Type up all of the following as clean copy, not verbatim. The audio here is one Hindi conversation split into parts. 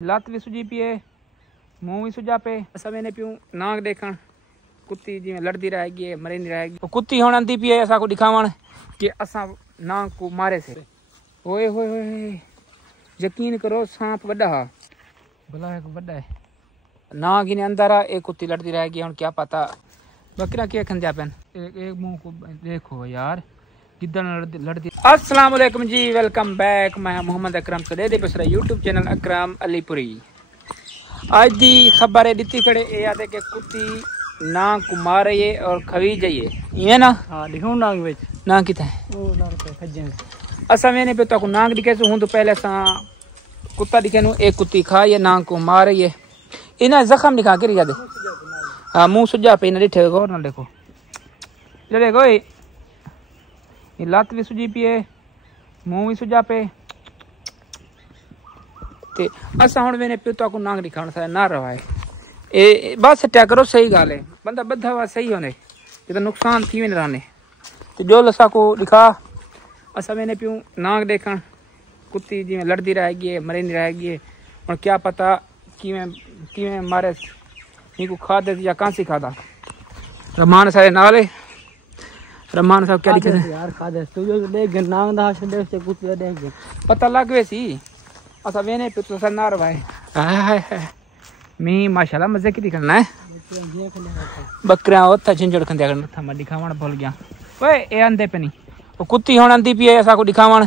लत भी सुजी पिए मुंह भी सुजा पे असा मैंने पियूं नाक देखण कुत्ती जिवें लड़दी रहेगी मरी नहीं रहेगी कुत्ती हुण अंधी पिए असा को दिखावण कि असा नाक को मारे से ओए होए होए यकीन करो सांप वड्डा हा भला है वड्डा है नाक ही अंदर आ एक कुत्ती लड़ती रहेगी हुण क्या पता बकरा क्या खंजा पेन एक मुंह को देखो यार किधर लड़ती। अस्सलाम वालेकुम जी, वेलकम बैक। मैं मोहम्मद अकरम सदेदे पे यूट्यूब चैनल अकरम अलीपुरी। आज दी खबर है दिती खड़े ए आदे के कुत्ती नाक को मारे ये और खवी जाइए ये ना। हां दिखो नाक विच नाक किथे ओ नाक पे खजन असा मैंने पे तो नाक दिखे सु हूं तो पहले सा कुत्ता दिखे नु एक कुत्ती खा ये नाक को मारे ये इना जख्म दिखा के रिया दे। हां मुंह सुजा पे इना दिखे गौर ना देखो ले देखो ये लत भी सुजी पिए मुंह भी सुजा पे ते असा हुण मैंने पिता को नाक दिखाण सा ना रहा है ए बस हत्या करो सही गाल है बंदा बद्धा हुआ सही होने ये तो नुकसान थी में रहने तो जो लसा को दिखा असा मैंने पियूं नाक देखण कुत्ती जिवें लड़दी रहेगी मरी नहीं रहेगी और क्या पता किवें मारे इनको खा दे या कांसी खादा रहमान सारे नाले रहमान साहब क्या लिखे यार खा दे तू जो देख नांग दा छडे से कुत्ते देख पता लगवे सी असा वेने पे तो सनार भाई हाय हाय मी माशाल्लाह मजे की दिखना है बकरियां ओथा झंझड़ खंदे कर था मैं दिखावण भूल गया ओए ए अंधे पे नहीं वो कुत्ती होण अंधी पिए असा को दिखावण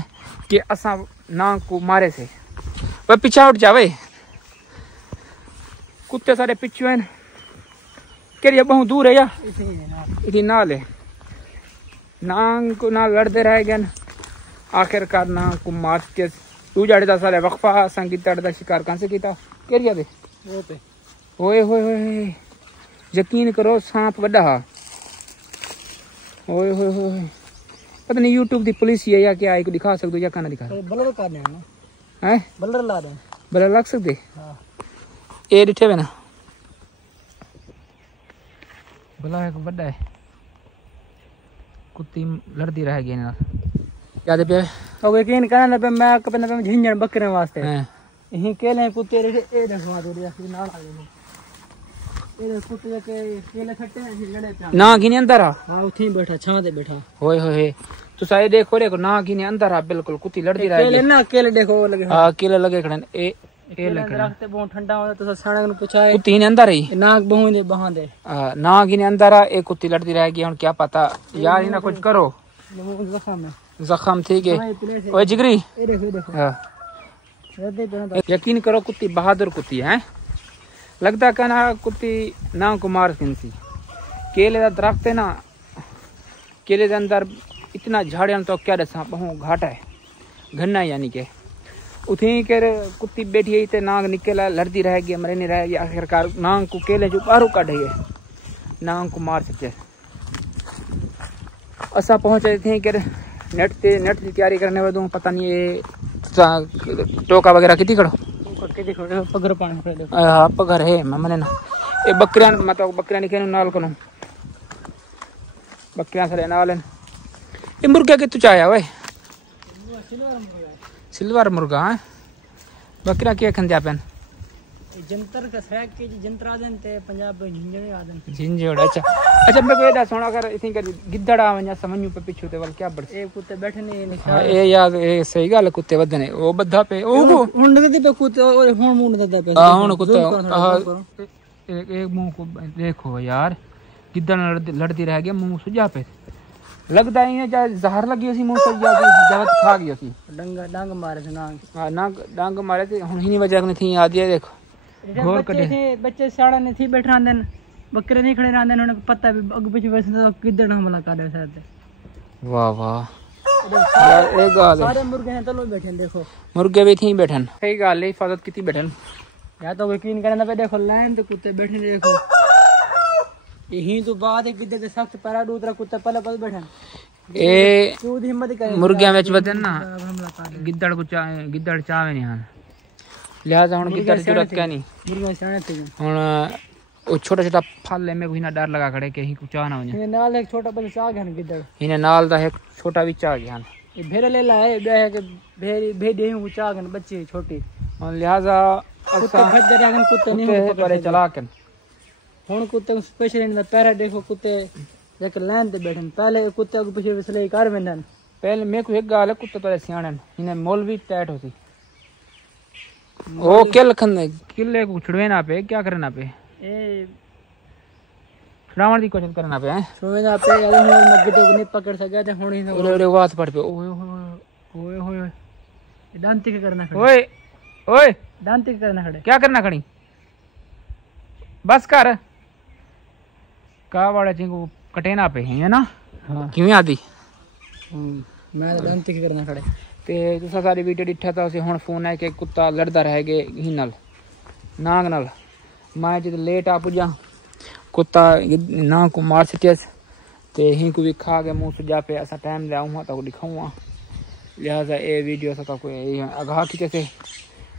कि असा नाक को मारे से ओए पीछे उठ जावे कुत्ते सारे पिछू हैं केरिया बहुत दूर है या इतनी नाल है नांग को ना लड़ते रह गए आखिरकार नांग को मार के तू जाड़े सारे वक्फा संगीत दा शिकार कहां से कीता केरिया दे वो पे ओए होए होए यकीन करो सांप वड्डा हा ओए होए होए पता नहीं यूट्यूब दी पुलिस है या क्या को दिखा सकदो या काना दिखा ब्लर कर दे ना हैं ब्लर ला दे ब्लर लग सकदे हां ए दिठे वे ना भला है वड्डा है कुत्ती लड़ती रहेगी ना याद पे तो यकीन करना पे मैं कपने पे झिंझण बकरे वास्ते हैं यही केले कुत्ते रे ए देखवा दो रे नाल आ गए ए कुत्ते के केले खट्टे हैं लड़े पे ना की अंदर आ हां उठी बैठा छां दे बैठा होए होए तो सारे देखो रे ना की अंदर आ बिल्कुल कुत्ती लड़ती रहेगी केले ना केले देखो लगे हां केले लगे खड़न ए केले रखते बहुत ठंडा होता तो साणा ने पूछा कुत्ती ने अंदर ही नाक बहु दे बहा दे नाक ही ने अंदर आ एक कुत्ती लड़ती रहेगी हुन क्या पता यार इना कुछ करो जख्म ठीक है ओए जिगरी ए देखो हां यकीन करो कुत्ती बहादुर कुत्ती है लगता का ना कुत्ती नाक को मार किनसी केले दा दरख्त है ना केले दे अंदर इतना झाड़ियां तो क्या दसा बहु घाटा है घन्ना यानी के उठी कर कुत्ती बैठी है ते नाग निकला लड़ती रहेगी मरे नहीं रहेगी आखिरकार नाग को केले जो बाहर काढ़े नाग को मार सके असा पहुंचे थे कर नेट की तैयारी करने वाले पता नहीं ये टोका वगैरह कितनी खड़ो पगर पानी हाँ पगर है मने ना ये बकरियां मतलब बकरियां निकले नाल कनो बकरियां सारे नाल ये मुर्गा के तू चाया वे सिल्वर मुर्गा है बकरा क्या खंजा पेन जंतर का सैक के जंतर आदन ते पंजाब झिंझड़ आदन झिंझड़ अच्छा मैं बेटा सुना कर इथि कर गिद्दड़ आव냐 समझू पे पिछु ते वल क्या बड़ ए कुत्ते बैठे नहीं हां ए यार ए सही गल कुत्ते वदने ओ बद्धा पे ओ हुन दे पे कुत्ते हुन मुंह ददा पे हां हुन कुत्ते एक मुंह को देखो यार गिद्दड़ लड़ती रह गया मुंह सुजा पे लगता है चाहे जहर लगी सी मुंह से जावत खा गई सी डांग मारे थे नांग हां नांग डांग मारे थे हुन ही वजह ने थी आदि देखो घोर कटे थे बच्चे साड़ा ने थी बैठ रहंदन बकरे नहीं खड़े रहंदन उन्हें पता भी अग पीछे वैसे तो किधर हमला कर दे शायद वाह वाह यार एक गाल सारे मुर्गे हैं तलो बैठे देखो मुर्गे भी थी बैठन सही गाल है हिफाजत कितनी बैठन या तो यकीन करना पे देखो लाइन तो कुत्ते बैठे देखो यही तो बात है किधर सख्त पैरा दूसरा कुत्ते पले पल बैठन ए हिम्मत करे मुर्गियां विच बदन ना गिद्दड़ को गिद्दड़ चावे नहीं हां लिहाजा हुन गिद्दड़ जरूरत क्या नहीं मुर्गियां साने थे हुन ओ छोटा छोटा फल में कोई ना डर लगा खड़े के ही कुछ ना हो ये नाल एक छोटा बच्चा आ गया गिद्दड़ इने नाल दा एक छोटा भी आ गया ये भेड़ ले लाए है कि भेड़ ऊंचा गन बच्चे छोटी और लिहाजा कुत्ते खद रागन कुत्ते नहीं पकड़े चला के हुन कुत्ते को स्पेशल इन पैरा देखो कुत्ते एक लाइन ते बैठन पहले कुत्ते को पीछे विसले कर वेंदन पहले मैं को एक गाल कुत्ते पर सियाणन इने मौलवी टाइट होती ओ किल खन किले को छुड़वेना पे क्या करना पे ए छुड़ावन की कोशिश करना पे है छुड़वेना पे यार मग्गे तो नहीं पकड़ सका थे हुन ही रे बात पड़ पे ओए ओए ओए दांती के करना खड़े ओए ओए दांती के करना खड़े क्या करना खड़ी बस कर का वाला चिंगू कटेना पे है ना हां क्यों आदी मैं दांती के करना खड़े ते तुसा सारी वीडियो डिठा था उसे हुन फोन है कि कुत्ता लड़दा रह गए ही नाल नाग नाल मैं जद लेट आ पुजा कुत्ता ना को मार सटियस ते ही को भी खा के मुंह सजा पे असा टाइम ले आऊं तो दिखाऊंगा लिहाजा ए वीडियो सका कोई आगाह की कैसे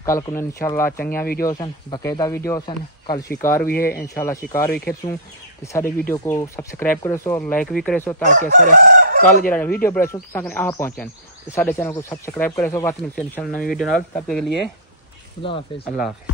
कल को इंशाल्लाह चंगिया वीडियो सन बकायदा वीडियो सन कल शिकार भी है इंशाल्लाह शिकार भी खेसूं तो सारे वीडियो को सब्सक्राइब करे सो लाइक भी करे सो ताकि सारे कल जरा वीडियो बड़े सो तक आ पहुंचन तो सारे चैनल को सब्सक्राइब करे सो बात मिलती है इंशाल्लाह नई वीडियो नाल तब तक के लिए अल्लाह हाफिज।